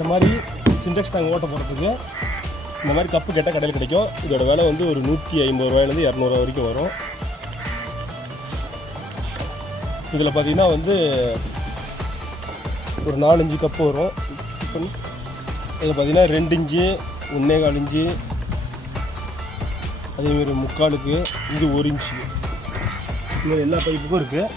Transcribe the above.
இந்த மாதிரி சிண்டெக்ஸ் டேங்க் ஓட்ட போகிறதுக்கு இந்த மாதிரி கப்பு கேட்டால் கடையில் கிடைக்கும். இதோட விலை வந்து ஒரு 150 ரூபாயிலேருந்து 200 ரூபா வரைக்கும் வரும். இதில் பார்த்திங்கன்னா வந்து ஒரு 4-5 கப்பு வரும். இதில் பார்த்திங்கன்னா 2 இன்ச்சு, 1.25 இன்ச்சு, அதேமாரி 3/4, இது 1 இன்ச்சு. இது எல்லா பைப்புக்கும் இருக்குது.